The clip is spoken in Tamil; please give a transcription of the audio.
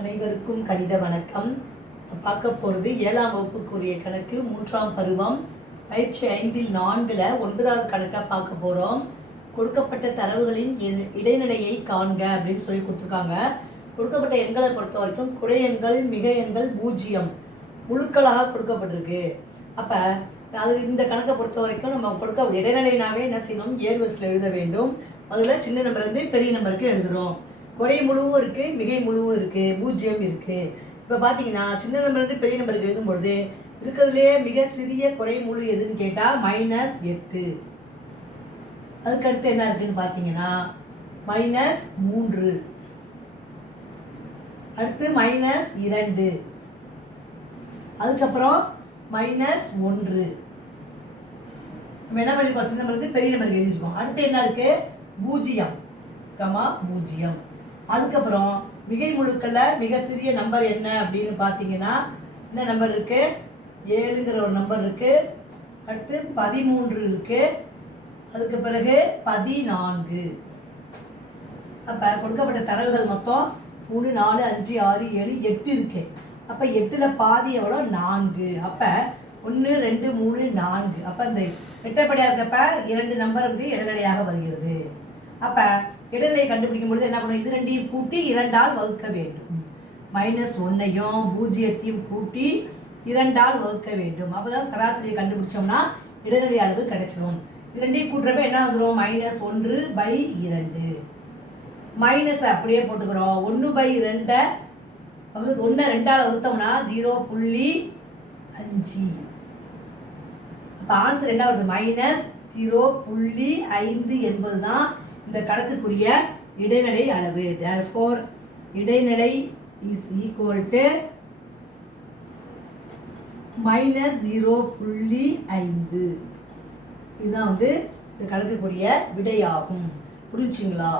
அனைவருக்கும் கணித வணக்கம். பார்க்க போகிறது 7ஆம் வகுப்புக்குரிய கணக்கு 3ஆம் பருவம் பயிற்சி 5இல் 4ல் 9வது கணக்காக பார்க்க போகிறோம். கொடுக்கப்பட்ட தரவுகளின் இடைநிலையை காண்க அப்படின்னு சொல்லி கொடுத்துருக்காங்க. கொடுக்கப்பட்ட எண்களை பொறுத்த வரைக்கும் குறை எண்கள், மிக எண்கள், பூஜ்ஜியம் முழுக்களாக கொடுக்கப்பட்டிருக்கு. அப்போ அது இந்த கணக்கை பொறுத்த வரைக்கும் நம்ம கொடுக்க இடைநிலைனாவே என்ன செய்யணும், ஏர்வரிசையில் எழுத வேண்டும். அதில் சின்ன நம்பர்லேருந்து பெரிய நம்பருக்கு எழுதுகிறோம். குறை முழுவும் இருக்குது, மிகை முழுவும் இருக்குது, பூஜ்ஜியம் இருக்குது. இப்போ பார்த்தீங்கன்னா சின்ன நம்பர்லேருந்து பெரிய நம்பருக்கு எழுதும்பொழுது இருக்கிறதுலே மிக சிறிய குறை முழு எதுன்னு கேட்டால் -8. அதுக்கடுத்து என்ன இருக்குதுன்னு பார்த்தீங்கன்னா -3, அடுத்து -2, அதுக்கப்புறம் -1. நம்ம என்ன பண்ணிருக்கோம், சின்ன நம்பருக்கு பெரிய நம்பருக்கு எழுதிருக்கோம். அடுத்து என்ன இருக்குது, பூஜ்ஜியம், பூஜ்ஜியம். அதுக்கப்புறம் மிகை முழுக்களில் மிக சிறிய நம்பர் என்ன அப்படின்னு பார்த்தீங்கன்னா என்ன நம்பர் இருக்குது, 7ங்கிற ஒரு நம்பர் இருக்குது. அடுத்து 13 இருக்குது. அதுக்கு பிறகு 14. அப்போ கொடுக்கப்பட்ட தரவுகள் மொத்தம் 3, 4, 5, 6, 7, 8 இருக்குது. அப்போ 8ல் பாதி எவ்வளோ, 4. அப்போ 1, 2, 3, 4. அப்போ இந்த இரட்டைப்படையாக இருக்கப்ப 2 நம்பர் வந்து இடைநிலையாக வருகிறது. அப்போ இடைநிலையை கண்டுபிடிக்கும் பொழுது என்ன பண்ணணும், இது ரெண்டையும் கூட்டி 2ஆல் வகுக்க வேண்டும். -1ஐயும் பூஜ்ஜியத்தையும் கூட்டி 2ஆல் வகுக்க வேண்டும். அப்போ தான் சராசரியை கண்டுபிடிச்சோம்னா இடைநிலை அளவு கிடைச்சிடும். இது ரெண்டையும் கூட்டுறப்ப என்ன வந்துடும், -1/2. மைனஸை அப்படியே போட்டுக்கிறோம். 1/2 1 2ஆல் வகுத்தோம்னா 0.5. அப்போ ஆன்சர் என்ன வருது, -0.5 என்பது தான் இந்த கணக்குக்குரிய இடைநிலை அளவு. therefore இடைநிலை is equal to -0.5. இதுதான் வந்து இந்த கணக்குக்குரிய விடையாகும். புரிஞ்சுங்களா?